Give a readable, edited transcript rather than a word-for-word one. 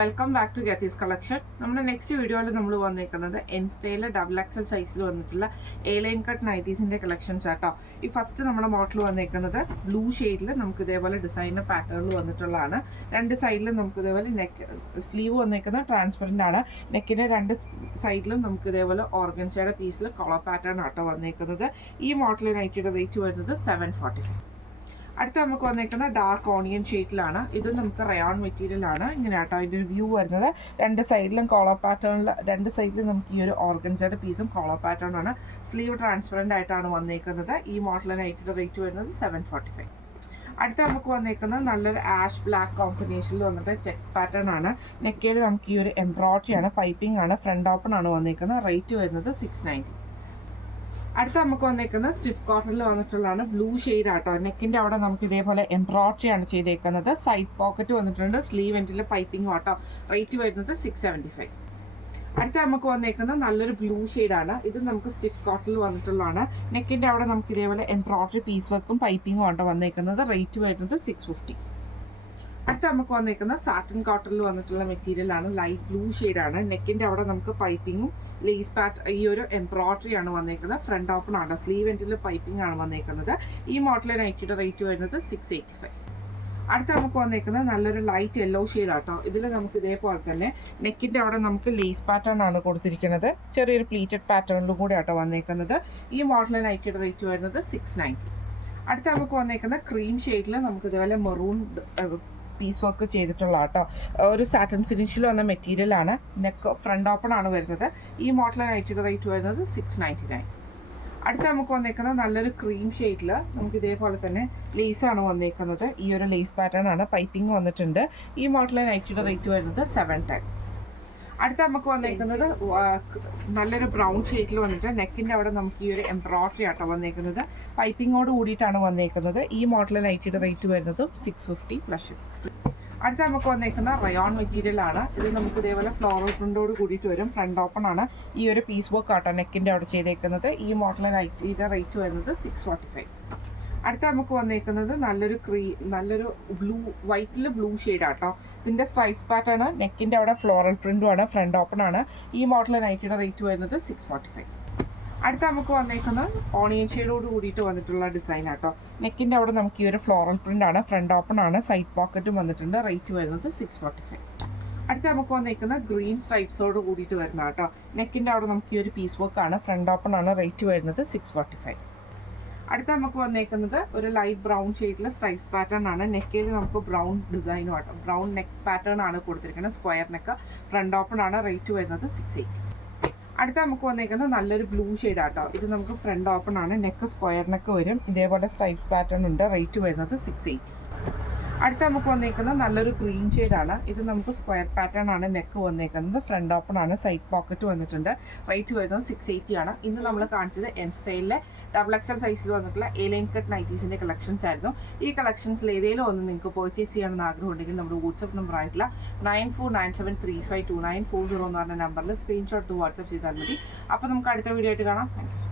Welcome back to Getty's collection. നമ്മുടെ next വീഡിയോയിൽ നമ്മൾ വന്നിരിക്കുന്നത് എൻ സ്റ്റൈലിൽ XXL സൈസിൽ വന്നിട്ടുള്ള എ ലൈൻ കട്ട് നൈറ്റീസിൻ്റെ കളക്ഷൻസ് ആട്ടോ. ഈ ഫസ്റ്റ് നമ്മുടെ മോഡൽ വന്നിരിക്കുന്നത് ബ്ലൂ ഷെയ്ഡിൽ നമുക്ക് ഇതേപോലെ ഡിസൈനർ പാറ്റേണിൽ വന്നിട്ടുള്ളതാണ്. രണ്ട് സൈഡിലും നമുക്ക് ഇതേപോലെ നെക്ക് സ്ലീവ് വന്നിരിക്കുന്നത് ട്രാൻസ്പെറൻ്റ് ആണ്. നെക്കിൻ്റെ രണ്ട് സൈഡിലും നമുക്ക് ഇതേപോലെ ഓർഗൻസയുടെ പീസിൽ കോളർ പാറ്റേൺ ആട്ടോ വന്നിരിക്കുന്നത്. ഈ മോഡൽ നൈറ്റിയുടെ റേറ്റ് വരുന്നത് 745. അടുത്ത നമുക്ക് വന്നേക്കുന്ന ഡാർക്ക് ഓണിയൻ ഷെയ്ഡിലാണ്. ഇത് നമുക്ക് റയോൺ മെറ്റീരിയൽ ആണ്. ഇങ്ങനെ ആട്ടോ അതിൻ്റെ ഒരു വ്യൂ വരുന്നത്. രണ്ട് സൈഡിലും കോളർ പാറ്റേണിൽ രണ്ട് സൈഡിലും നമുക്ക് ഈ ഒരു ഓർഗൻസയുടെ പീസും കോളർ പാറ്റേൺ ആണ്. സ്ലീവ് ട്രാൻസ്പെറൻ്റ് ആയിട്ടാണ് വന്നേക്കുന്നത്. ഈ മോഡൽ നൈറ്റിയുടെ റേറ്റ് വരുന്നത് 745. അടുത്ത നമുക്ക് വന്നേക്കുന്നത് നല്ലൊരു ആഷ് ബ്ലാക്ക് കോമ്പിനേഷനിൽ വന്നിട്ട് ചെക്ക് പാറ്റേൺ ആണ്. നെക്കയിൽ നമുക്ക് ഈ ഒരു എംബ്രോയിഡറി ആണ്, പൈപ്പിംഗ് ആണ്, ഫ്രണ്ട് ഓപ്പൺ ആണ് വന്നേക്കുന്നത്. റേറ്റ് വരുന്നത് 690. അടുത്ത നമുക്ക് വന്നേക്കുന്നത് സ്റ്റിഫ് കോട്ടണിൽ വന്നിട്ടുള്ളതാണ്. ബ്ലൂ ഷെയ്ഡ് ആട്ടോ. നെക്കിൻ്റെ അവിടെ നമുക്ക് ഇതേപോലെ എംബ്രോയിഡറി ആണ് ചെയ്തേക്കുന്നത്. സൈഡ് പോക്കറ്റ് വന്നിട്ടുണ്ട്. സ്ലീവ് എൻഡിൽ പൈപ്പിംഗ് ആട്ടോ. റേറ്റ് വരുന്നത് 675. അടുത്ത നമുക്ക് വന്നേക്കുന്നത് നല്ലൊരു ബ്ലൂ ഷെയ്ഡാണ്. ഇത് നമുക്ക് സ്റ്റിഫ് കോട്ടണിൽ വന്നിട്ടുള്ളതാണ്. നെക്കിൻ്റെ അവിടെ നമുക്ക് ഇതേപോലെ എംബ്രോയിഡറി പീസ് വർക്കും പൈപ്പിങ്ങും ആട്ടോ വന്നേക്കുന്നത്. റേറ്റ് വരുന്നത് 650. അടുത്ത നമുക്ക് വന്നേക്കുന്നത് സാറ്റിൻ കോട്ടണിൽ വന്നിട്ടുള്ള മെറ്റീരിയൽ ആണ്. ലൈറ്റ് ബ്ലൂ ഷെയ്ഡാണ്. നെക്കിൻ്റെ അവിടെ നമുക്ക് പൈപ്പിങ്ങും ലേസ് ഈ ഒരു എംബ്രോയിഡറി ആണ് വന്നേക്കുന്നത്. ഫ്രണ്ട് ഓപ്പൺ ആണ്. സ്ലീവ് എൻഡിൽ പൈപ്പിംഗ് ആണ് വന്നേക്കുന്നത്. ഈ മോഡലിലെ നൈറ്റിയുടെ റേറ്റ് വരുന്നത് 685. അടുത്ത നമുക്ക് വന്നേക്കുന്നത് നല്ലൊരു ലൈറ്റ് യെല്ലോ ഷെയ്ഡ് ആട്ടോ. ഇതിൽ നമുക്ക് ഇതേപോലെ തന്നെ നെക്കിൻ്റെ അവിടെ നമുക്ക് ലേസ് പാറ്റേൺ ആണ് കൊടുത്തിരിക്കുന്നത്. ചെറിയൊരു പ്ലീറ്റഡ് പാറ്റേണിലും കൂടെ ആട്ടോ വന്നേക്കുന്നത്. ഈ മോഡലിലെ നൈറ്റിയുടെ റേറ്റ് വരുന്നത് 690. അടുത്ത നമുക്ക് വന്നേക്കുന്ന ക്രീം ഷെയ്ഡിൽ നമുക്ക് ഇതേപോലെ മെറൂൺ പീസ് വർക്ക് ചെയ്തിട്ടുള്ള കേട്ടോ. ഒരു സാറ്റൻ ഫിനിഷിൽ വന്ന മെറ്റീരിയൽ ആണ്. നെക്ക് ഫ്രണ്ട് ഓപ്പൺ ആണ് വരുന്നത്. ഈ മോഡൽ നൈറ്റിയുടെ റേറ്റ് വരുന്നത് 699. അടുത്ത നമുക്ക് വന്നേക്കുന്നത് നല്ലൊരു ക്രീം ഷെയ്ഡിൽ നമുക്ക് ഇതേപോലെ തന്നെ ലേസാണ് വന്നേക്കുന്നത്. ഈ ഒരു ലേസ് പാറ്റേൺ ആണ്. പൈപ്പിംഗ് വന്നിട്ടുണ്ട്. ഈ മോഡൽ നൈറ്റിയുടെ റേറ്റ് വരുന്നത് 710. അടുത്ത നമുക്ക് വന്നേക്കുന്നത് നല്ലൊരു ബ്രൗൺ ഷെയ്ഡിൽ വന്നിട്ട് നെക്കിൻ്റെ അവിടെ നമുക്ക് ഈ ഒരു എംബ്രോയിഡറി ആട്ടോ വന്നേക്കുന്നത്. പൈപ്പിങ്ങോട് കൂടിയിട്ടാണ് വന്നേക്കുന്നത്. ഈ മോഡൽ നൈറ്റിയുടെ റേറ്റ് വരുന്നത് 650 പ്ലസ്. അടുത്ത നമുക്ക് വന്നേക്കുന്ന റയോൺ മെറ്റീരിയൽ ആണ്. ഇത് നമുക്ക് ഇതേപോലെ ഫ്ലോറൽ പ്രിൻ്റോട് കൂടിയിട്ട് വരും. ഫ്രണ്ട് ഓപ്പൺ ആണ്. ഈ ഒരു പീസ് വർക്ക് ആട്ടോ നെക്കിൻ്റെ അവിടെ ചെയ്തേക്കുന്നത്. ഈ മോഡൽ നൈറ്റിയുടെ റേറ്റ് വരുന്നത് 645. അടുത്ത നമുക്ക് വന്നേക്കുന്നത് നല്ലൊരു വൈറ്റിൽ ബ്ലൂ ഷെയ്ഡ് ആട്ടോ. ഇതിൻ്റെ സ്ട്രൈപ്സ് പാറ്റേൺ നെക്കിൻ്റെ അവിടെ ഫ്ലോറൽ പ്രിൻറ്റും ആണ്. ഫ്രണ്ട് ഓപ്പൺ ആണ്. ഈ മോഡൽ നൈറ്റിയുടെ റേറ്റ് വരുന്നത് 645. അടുത്ത നമുക്ക് വന്നേക്കുന്നത് ഓണിയൻ ഷെയ്ഡോട് കൂടിയിട്ട് വന്നിട്ടുള്ള ഡിസൈൻ ആട്ടോ. നെക്കിൻ്റെ അവിടെ നമുക്ക് ഈ ഒരു ഫ്ലോറൽ പ്രിൻ്റ് ആണ്. ഫ്രണ്ട് ഓപ്പൺ ആണ്. സൈഡ് പോക്കറ്റും വന്നിട്ടുണ്ട്. റേറ്റ് വരുന്നത് 645. അടുത്ത നമുക്ക് വന്നേക്കുന്നത് ഗ്രീൻ സ്ട്രൈപ്സോട് കൂടിയിട്ട് വരുന്ന കേട്ടോ. നെക്കിൻ്റെ അവിടെ നമുക്ക് ഈ ഒരു പീസ് വർക്ക് ആണ്. ഫ്രണ്ട് ഓപ്പൺ ആണ്. റേറ്റ് വരുന്നത് 645. അടുത്ത നമുക്ക് വന്നേക്കുന്നത് ഒരു ലൈറ്റ് ബ്രൗൺ ഷെയ്ഡിൽ സ്ട്രൈപ്സ് പാറ്റേൺ ആണ്. നെക്കിൽ നമുക്ക് ബ്രൗൺ ഡിസൈനും ആട്ടോ. ബ്രൗൺ നെക്ക് പാറ്റേൺ ആണ് കൊടുത്തിരിക്കുന്നത്. Square neck. ഫ്രണ്ട് ഓപ്പൺ ആണ്. റേറ്റ് വരുന്നത് 680. അടുത്ത നമുക്ക് വന്നേക്കുന്നത് നല്ലൊരു ബ്ലൂ ഷെയ്ഡ് ആട്ടോ. ഇത് നമുക്ക് ഫ്രണ്ട് ഓപ്പൺ ആണ്. നെക്ക് സ്ക്വയർ നെക്ക് വരും. ഇതേപോലെ സ്ട്രൈപ്സ് പാറ്റേൺ ഉണ്ട്. റേറ്റ് വരുന്നത് 680. അടുത്ത നമുക്ക് വന്നേക്കുന്നത് നല്ലൊരു ഗ്രീൻ ഷെയ്ഡാണ്. ഇത് നമുക്ക് സ്ക്വയർ പാറ്റേൺ ആണ്. നെക്ക് വന്നേക്കുന്നത്. ഫ്രണ്ട് ഓപ്പൺ ആണ്. സൈഡ് പോക്കറ്റ് വന്നിട്ടുണ്ട്. റേറ്റ് വരുന്നത് 680 ആണ്. ഇന്ന് നമ്മൾ കാണിച്ചത് എൻ സ്റ്റൈലിലെ XXL സൈസിൽ വന്നിട്ടുള്ള എ ലൈൻ കട്ട് നൈറ്റീസിൻ്റെ കളക്ഷൻസ് ആയിരുന്നു. ഈ കളക്ഷൻസിൽ ഏതെങ്കിലും ഒന്ന് നിങ്ങൾക്ക് പർച്ചേസ് ചെയ്യണമെന്ന് ആഗ്രഹമുണ്ടെങ്കിൽ നമ്മുടെ വാട്സപ്പ് നമ്പർ ആയിട്ടുള്ള 9497352940 എന്ന് പറഞ്ഞ നമ്പറിൽ സ്ക്രീൻഷോട്ട് വാട്സപ്പ് ചെയ്താൽ മതി. അപ്പോൾ നമുക്ക് അടുത്ത വീഡിയോ ആയിട്ട് കാണാം. Thank you.